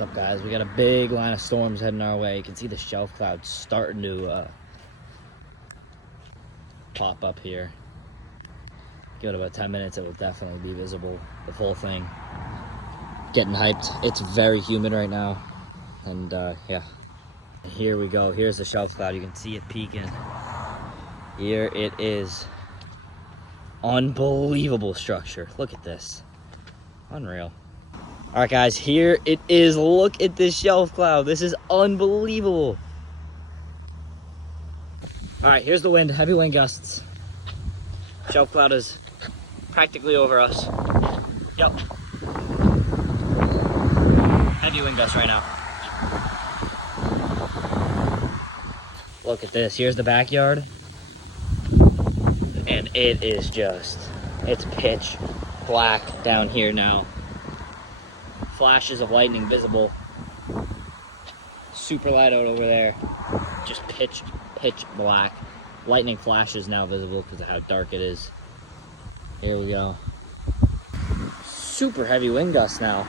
What's up, guys? We got a big line of storms heading our way. You can see the shelf clouds starting to pop up here. Give it about 10 minutes, it will definitely be visible, the full thing. Getting hyped. It's very humid right now, and yeah. Here we go. Here's the shelf cloud. You can see it peeking. Here it is. Unbelievable structure. Look at this. Unreal. All right, guys, here it is. Look at this shelf cloud. This is unbelievable. All right, here's the wind. Heavy wind gusts. Shelf cloud is practically over us. Yep. Heavy wind gusts right now. Look at this. Here's the backyard. And it is just, it's pitch black down here now. Flashes of lightning visible. Super light out over there. Just pitch black. Lightning flashes now visible because of how dark it is. Here we go. Super heavy wind gusts now.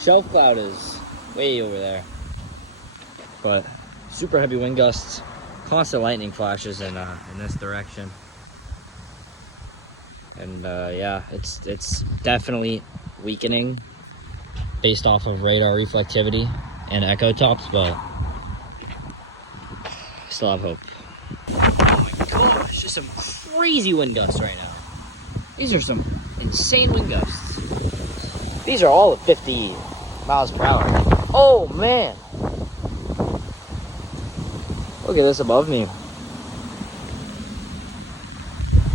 Shelf cloud is way over there. But super heavy wind gusts. Constant lightning flashes in this direction. And yeah, it's definitely weakening based off of radar reflectivity and echo tops, but I still have hope. Oh my gosh, just some crazy wind gusts right now. These are some insane wind gusts. These are all at 50 miles per hour. Oh man! Look at this above me.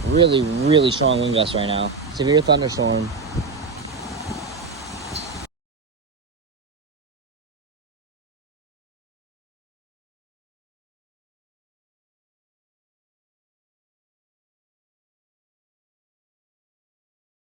Really, really strong wind gusts right now. Severe thunderstorm